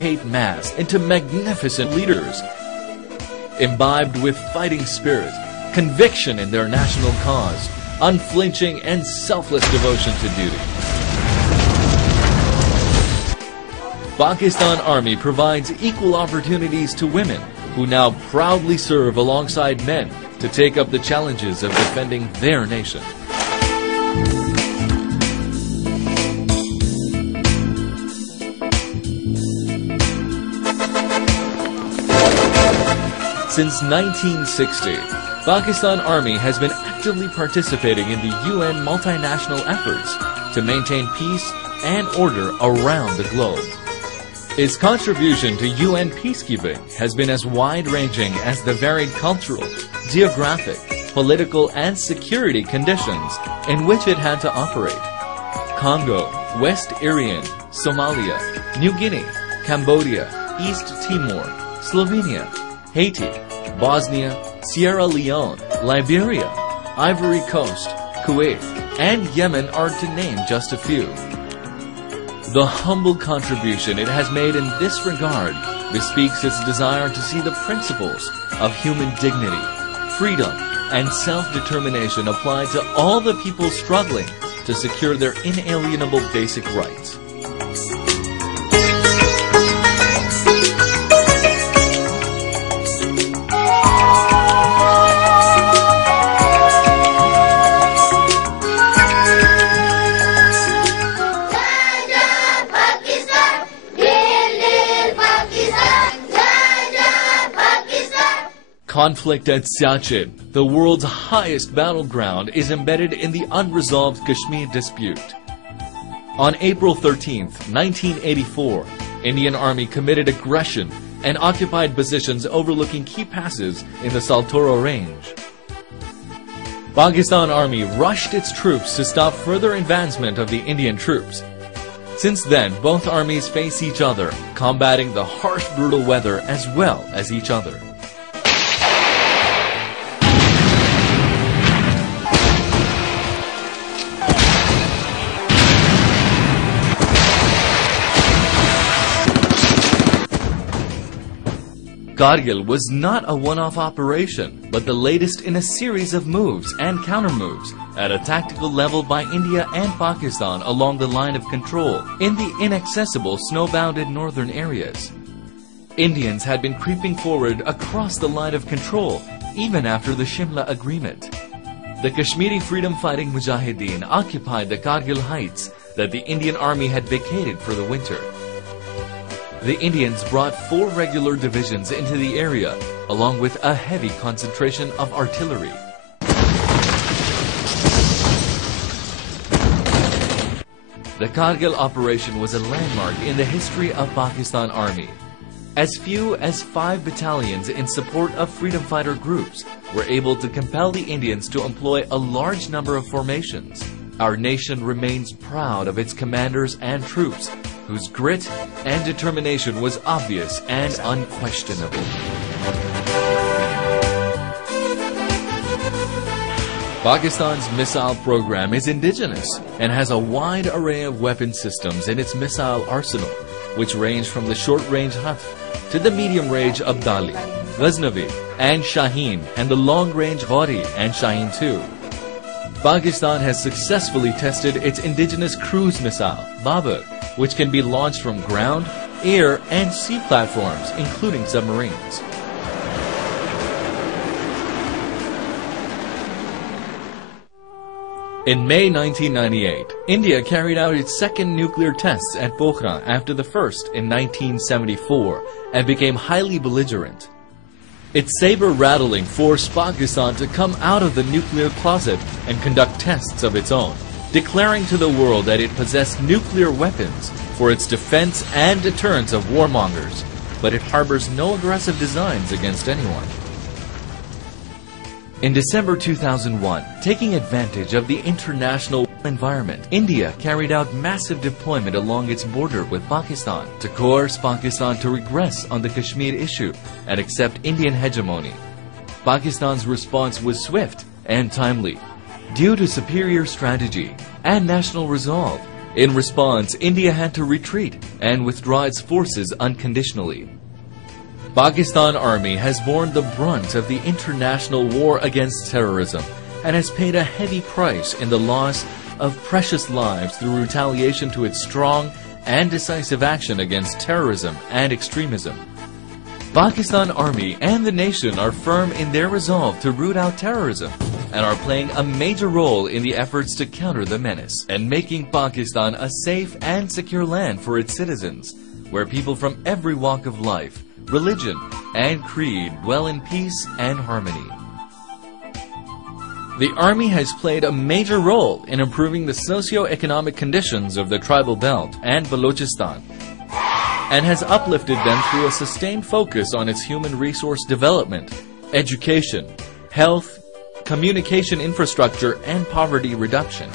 hate mass into magnificent leaders, imbibed with fighting spirit, conviction in their national cause, unflinching and selfless devotion to duty. Pakistan Army provides equal opportunities to women who now proudly serve alongside men to take up the challenges of defending their nation. Since 1960, Pakistan Army has been actively participating in the UN multinational efforts to maintain peace and order around the globe. Its contribution to UN peacekeeping has been as wide-ranging as the varied cultural, geographic, political, and security conditions in which it had to operate. Congo, West Irian, Somalia, New Guinea, Cambodia, East Timor, Slovenia, Haiti, Bosnia, Sierra Leone, Liberia, Ivory Coast, Kuwait, and Yemen are to name just a few. The humble contribution it has made in this regard bespeaks its desire to see the principles of human dignity, freedom, and self-determination applied to all the people struggling to secure their inalienable basic rights. Conflict at Siachen, the world's highest battleground, is embedded in the unresolved Kashmir dispute. On April 13, 1984, Indian Army committed aggression and occupied positions overlooking key passes in the Saltoro Range. Pakistan Army rushed its troops to stop further advancement of the Indian troops. Since then, both armies face each other, combating the harsh, brutal weather as well as each other. Kargil was not a one-off operation, but the latest in a series of moves and counter-moves at a tactical level by India and Pakistan along the line of control in the inaccessible snow-bounded northern areas. Indians had been creeping forward across the line of control even after the Shimla Agreement. The Kashmiri freedom-fighting Mujahideen occupied the Kargil heights that the Indian Army had vacated for the winter. The Indians brought 4 regular divisions into the area, along with a heavy concentration of artillery. The Kargil operation was a landmark in the history of Pakistan Army. As few as 5 battalions in support of freedom fighter groups were able to compel the Indians to employ a large number of formations. Our nation remains proud of its commanders and troops, whose grit and determination was obvious and unquestionable. Pakistan's missile program is indigenous and has a wide array of weapon systems in its missile arsenal, which range from the short-range Hatf to the medium-range Abdali, Ghaznavi, and Shaheen, and the long-range Ghauri and Shaheen II. Pakistan has successfully tested its indigenous cruise missile, Babur, which can be launched from ground, air, and sea platforms, including submarines. In May 1998, India carried out its second nuclear tests at Pokhran after the first in 1974 and became highly belligerent. Its saber-rattling forced Pakistan to come out of the nuclear closet and conduct tests of its own, declaring to the world that it possessed nuclear weapons for its defense and deterrence of warmongers, but it harbors no aggressive designs against anyone. In December 2001, taking advantage of the international environment, India carried out massive deployment along its border with Pakistan to coerce Pakistan to regress on the Kashmir issue and accept Indian hegemony. Pakistan's response was swift and timely. Due to superior strategy and national resolve, In response, India had to retreat and withdraw its forces unconditionally. Pakistan Army has borne the brunt of the international war against terrorism and has paid a heavy price in the loss of precious lives through retaliation to its strong and decisive action against terrorism and extremism. Pakistan Army and the nation are firm in their resolve to root out terrorism and are playing a major role in the efforts to counter the menace and making Pakistan a safe and secure land for its citizens, where people from every walk of life, religion, and creed dwell in peace and harmony. The Army has played a major role in improving the socio-economic conditions of the tribal belt and Balochistan, and has uplifted them through a sustained focus on its human resource development, education, health, communication infrastructure, and poverty reduction.